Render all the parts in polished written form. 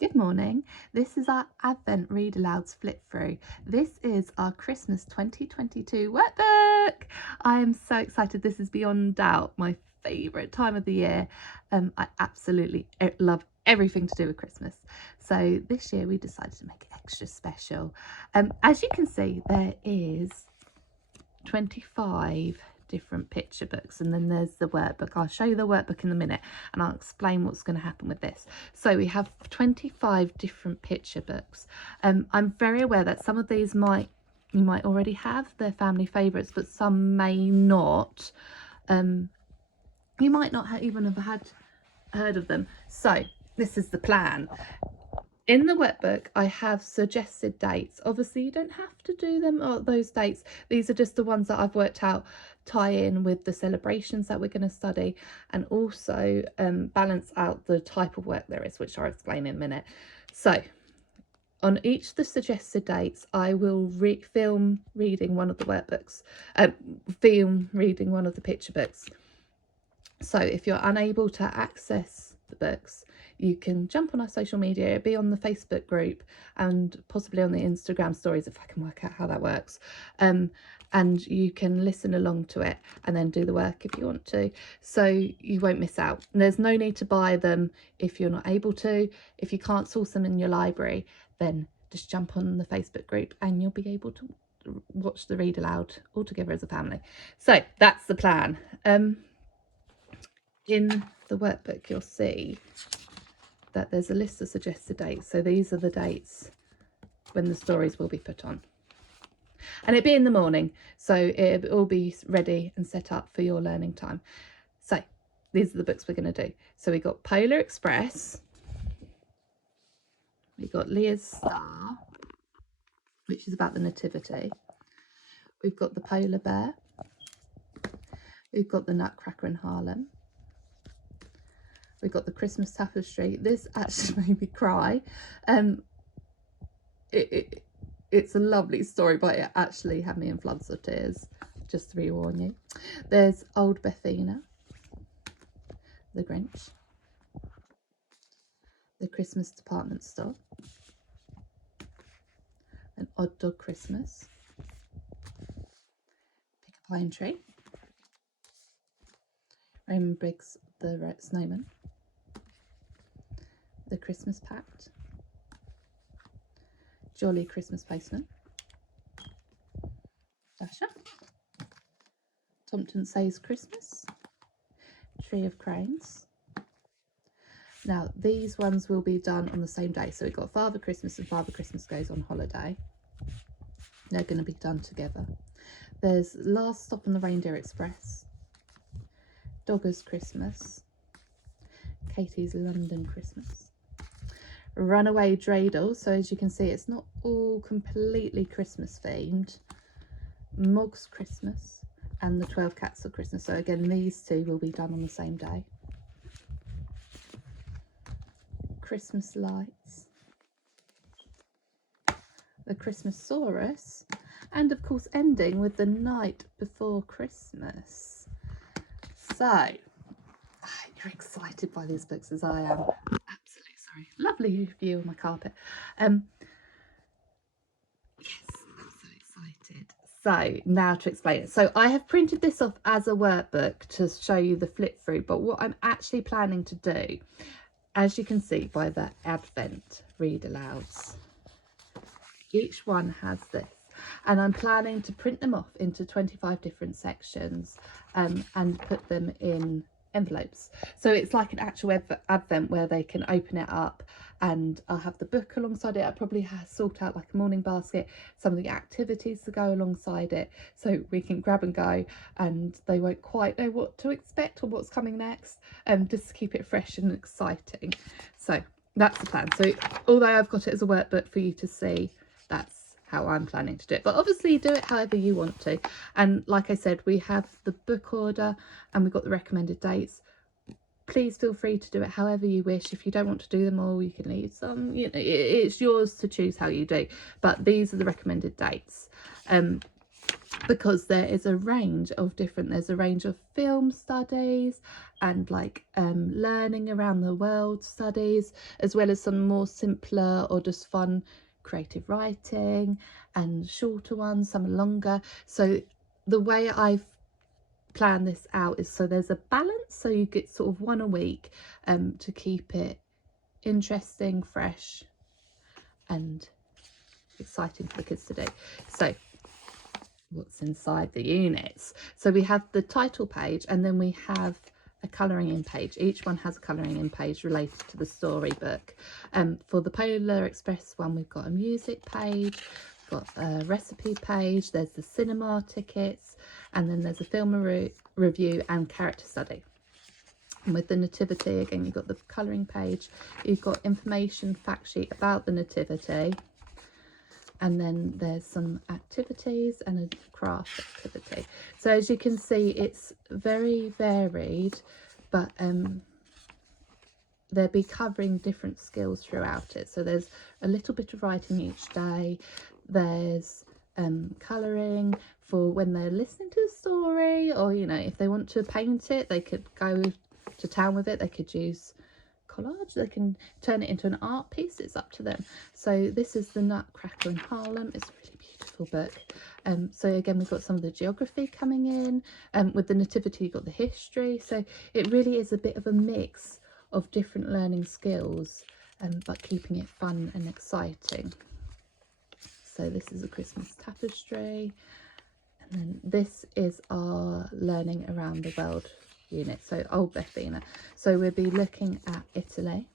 Good morning. This is our Advent Read Alouds flip through. This is our Christmas 2022 workbook. I am so excited. This is beyond doubt my favourite time of the year. I absolutely love everything to do with Christmas. So this year we decided to make it extra special. As you can see, there is 25 different picture books, and then there's the workbook. I'll show you the workbook in a minute and I'll explain what's going to happen with this. So we have 25 different picture books. I'm very aware that some of these you might already have, they're family favourites, but some may not. You might not even have heard of them. So this is the plan. In the workbook, I have suggested dates. Obviously, you don't have to do them or those dates. These are just the ones that I've worked out tie in with the celebrations that we're going to study, and also balance out the type of work there is, which I'll explain in a minute. So on each of the suggested dates, I will film reading one of the workbooks, film reading one of the picture books. So if you're unable to access the books, you can jump on our social media, be on the Facebook group and possibly on the Instagram stories if I can work out how that works. And you can listen along to it and then do the work if you want to, so you won't miss out. And there's no need to buy them if you're not able to. If you can't source them in your library, then just jump on the Facebook group and you'll be able to watch the read aloud all together as a family. So that's the plan. In the workbook, you'll see that there's a list of suggested dates. So these are the dates when the stories will be put on. And it'll be in the morning, so it'll all be ready and set up for your learning time. So these are the books we're going to do. So we've got Polar Express. We've got Leah's Star, which is about the nativity. We've got the Polar Bear. We've got the Nutcracker in Harlem. We've got the Christmas Tapestry. This actually made me cry. It's a lovely story, but it actually had me in floods of tears, just to rewarn you. There's Old Bethina, The Grinch, The Christmas Department Store, An Odd Dog Christmas, Pick a Pine Tree, Raymond Briggs the Red Snowman, The Christmas Pact, Jolly Christmas Postman, Dasher, Tompton Says Christmas, Tree of Cranes. Now these ones will be done on the same day. So we've got Father Christmas and Father Christmas Goes on Holiday. They're going to be done together. There's Last Stop on the Reindeer Express, Dogger's Christmas, Katie's London Christmas, Runaway Dreidel. So as you can see, it's not all completely Christmas themed. Mog's Christmas and the 12 Cats of Christmas. So again, these two will be done on the same day. Christmas Lights, the Christmasaurus, and of course ending with The Night Before Christmas. So you're excited by these books as I am. Absolutely. Sorry, lovely view on my carpet. Yes, I'm so excited. So now to explain it. So I have printed this off as a workbook to show you the flip through, but what I'm actually planning to do, as you can see by the Advent Read Alouds, each one has this, and I'm planning to print them off into 25 different sections and put them in envelopes. So it's like an actual Advent where they can open it up, and I'll have the book alongside it. I'll probably sort out like a morning basket, some of the activities to go alongside it, so we can grab and go and they won't quite know what to expect or what's coming next, just to keep it fresh and exciting. So that's the plan. So although I've got it as a workbook for you to see, that's how I'm planning to do it, but obviously do it however you want to. And like I said, we have the book order and we've got the recommended dates. Please feel free to do it however you wish. If you don't want to do them all, you can leave some, you know, it's yours to choose how you do, but these are the recommended dates. because there is a range of different, there's a range of film studies and like learning around the world studies, as well as some more simpler or just fun creative writing, and shorter ones, some are longer. So the way I've planned this out is so there's a balance, so you get sort of one a week to keep it interesting, fresh and exciting for the kids to do. So what's inside the units? So we have the title page, and then we have a colouring in page. Each one has a colouring in page related to the storybook. For the Polar Express one, we've got a music page, got a recipe page, there's the cinema tickets, and then there's a film review and character study. And with the nativity, again, you've got the colouring page, you've got information fact sheet about the nativity, and then there's some activities and a craft activity. So as you can see, it's very varied, but they'll be covering different skills throughout it. So there's a little bit of writing each day, there's colouring for when they're listening to the story, or you know, if they want to paint it, they could go to town with it, they could use collage, they can turn it into an art piece, it's up to them. So this is the Nutcracker in Harlem. It's a really beautiful book. So again, we've got some of the geography coming in, with the nativity you've got the history, so it really is a bit of a mix of different learning skills, but keeping it fun and exciting. So this is a Christmas tapestry, and then this is our learning around the world unit, so Old Bethina. So we'll be looking at Italy,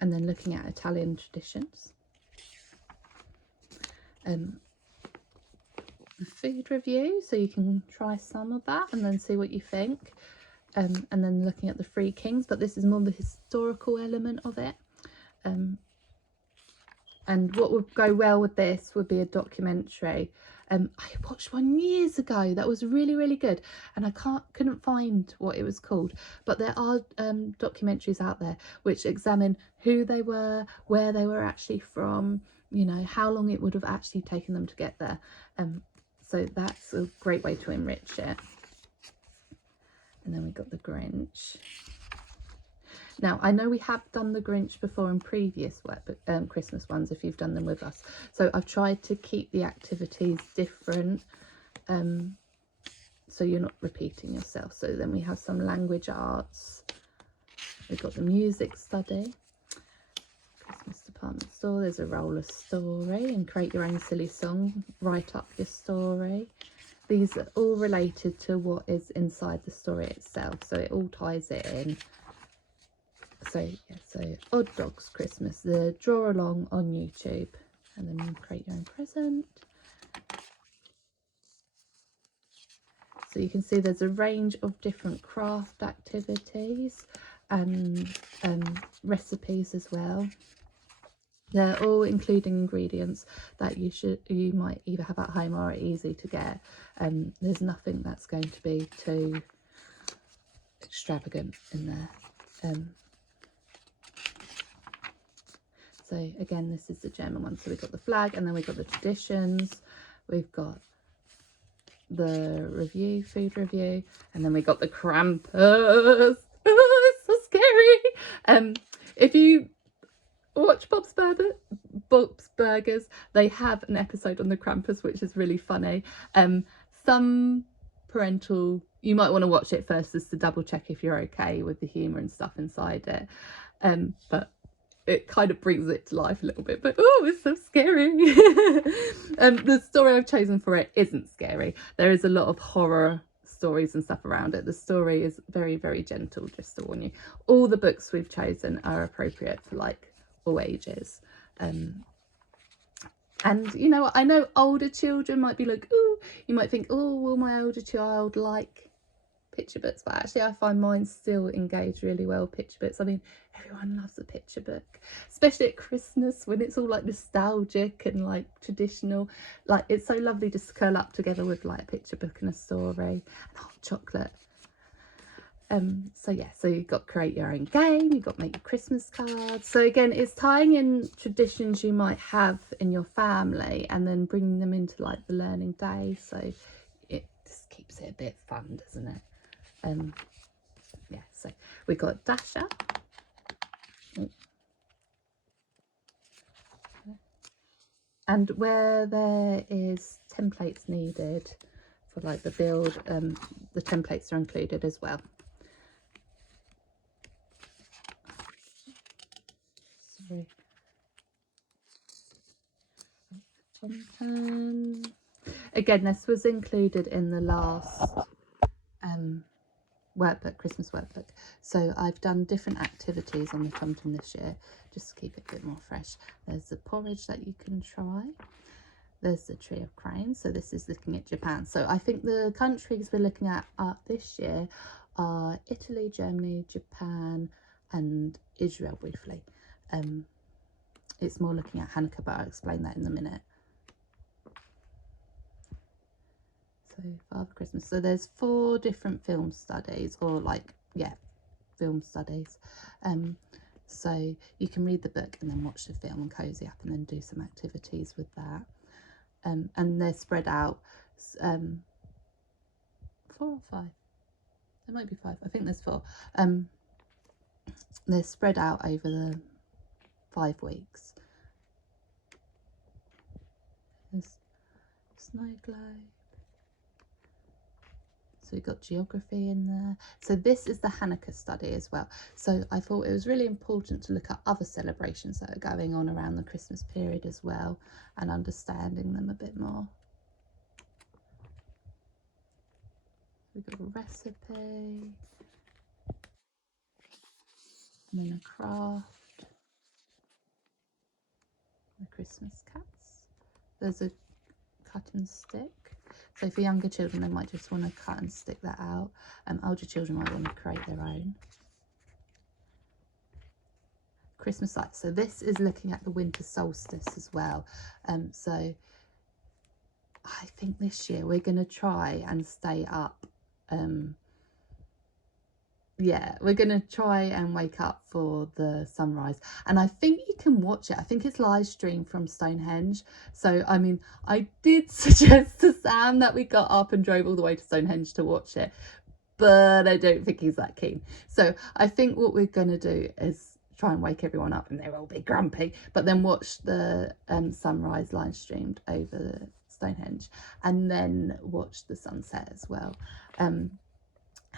and then looking at Italian traditions, a food review, so you can try some of that and then see what you think, and then looking at the Three Kings, but this is more the historical element of it. And what would go well with this would be a documentary. I watched one years ago that was really good, and I couldn't find what it was called, but there are documentaries out there which examine who they were, where they were actually from, you know, how long it would have actually taken them to get there. So that's a great way to enrich it. And then we got the Grinch. Now, I know we have done the Grinch before in previous Christmas ones, if you've done them with us. So I've tried to keep the activities different, so you're not repeating yourself. So then we have some language arts. We've got the music study, Christmas department store. There's a roller story, and create your own silly song, write up your story. These are all related to what is inside the story itself, so it all ties it in. So yeah, so Odd Dogs Christmas, the draw along on YouTube, and then create your own present. So you can see there's a range of different craft activities and recipes as well. They're all including ingredients that you might either have at home or are easy to get. There's nothing that's going to be too extravagant in there. So again, this is the German one. So we've got the flag, and then we've got the traditions, we've got the review, food review, and then we got the Krampus. Oh, it's so scary. If you watch Bob's Burgers, they have an episode on the Krampus, which is really funny. Some parental, you might want to watch it first just to double check if you're okay with the humour and stuff inside it. But it kind of brings it to life a little bit, but oh, it's so scary. The story I've chosen for it isn't scary. There is a lot of horror stories and stuff around it. The story is very gentle, just to warn you. All the books we've chosen are appropriate for like all ages. And you know, I know older children might be like, oh, you might think, oh, will my older child like picture books? But actually I find mine still engage really well with picture books. I mean, everyone loves a picture book, especially at Christmas when it's all like nostalgic and like traditional. Like, it's so lovely just to curl up together with like a picture book and a story and hot chocolate. So yeah, so you've got create your own game, you've got make your Christmas cards. So again, it's tying in traditions you might have in your family and then bringing them into like the learning day. So it just keeps it a bit fun, doesn't it? Yeah, so we got Dasher. And where there is templates needed for like the build, the templates are included as well. Sorry. Again, this was included in the last workbook, Christmas workbook. So I've done different activities on the Tum-Tum this year, just to keep it a bit more fresh. There's the porridge that you can try. There's the tree of cranes. So this is looking at Japan. So I think the countries we're looking at this year are Italy, Germany, Japan, and Israel briefly. It's more looking at Hanukkah, but I'll explain that in a minute. So Father Christmas. So there's 4 different film studies, or like, yeah, film studies. So you can read the book and then watch the film and cozy up and then do some activities with that. And they're spread out 4 or 5. There might be 5. I think there's 4. They're spread out over the 5 weeks. There's snow globe. So we've got geography in there. So this is the Hanukkah study as well. So I thought it was really important to look at other celebrations that are going on around the Christmas period as well, and understanding them a bit more. We've got a recipe, and then a craft, the Christmas cats. There's a cut and stick. So for younger children, they might just want to cut and stick that out. Older children might want to create their own. Christmas lights. So this is looking at the winter solstice as well. So I think this year we're going to try and stay up. Yeah, we're going to try and wake up for the sunrise, and I think you can watch it. I think it's live streamed from Stonehenge. So I mean, I did suggest to Sam that we got up and drove all the way to Stonehenge to watch it, but I don't think he's that keen. So I think what we're going to do is try and wake everyone up and they'll all be grumpy, but then watch the sunrise live streamed over Stonehenge, and then watch the sunset as well.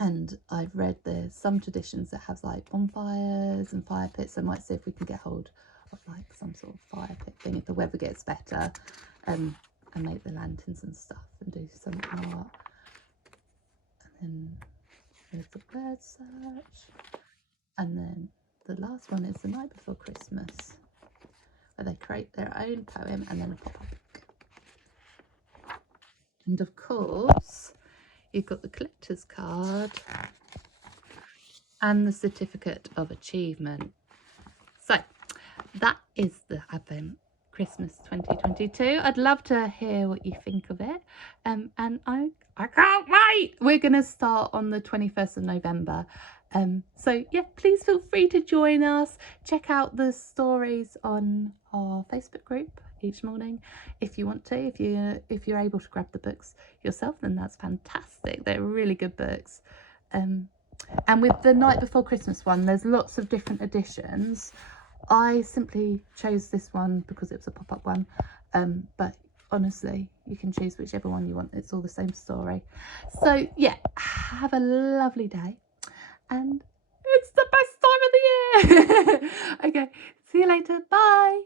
And I've read there's some traditions that have like bonfires and fire pits. I might see if we can get hold of like some sort of fire pit thing if the weather gets better, and make the lanterns and stuff and do some art. And then there's the bird search, and then the last one is the night before Christmas, where they create their own poem and then a pop-up book. And of course you've got the collector's card and the certificate of achievement. So that is the Advent Christmas 2022. I'd love to hear what you think of it. And I can't wait. We're going to start on the 21st of November. So yeah, please feel free to join us. Check out the stories on our Facebook group each morning if you want to. If you're able to grab the books yourself, then that's fantastic. They're really good books. And with the night before Christmas one, there's lots of different editions. I simply chose this one because it was a pop-up one, but honestly you can choose whichever one you want. It's all the same story. So yeah, have a lovely day, and it's the best time of the year. Okay, see you later. Bye.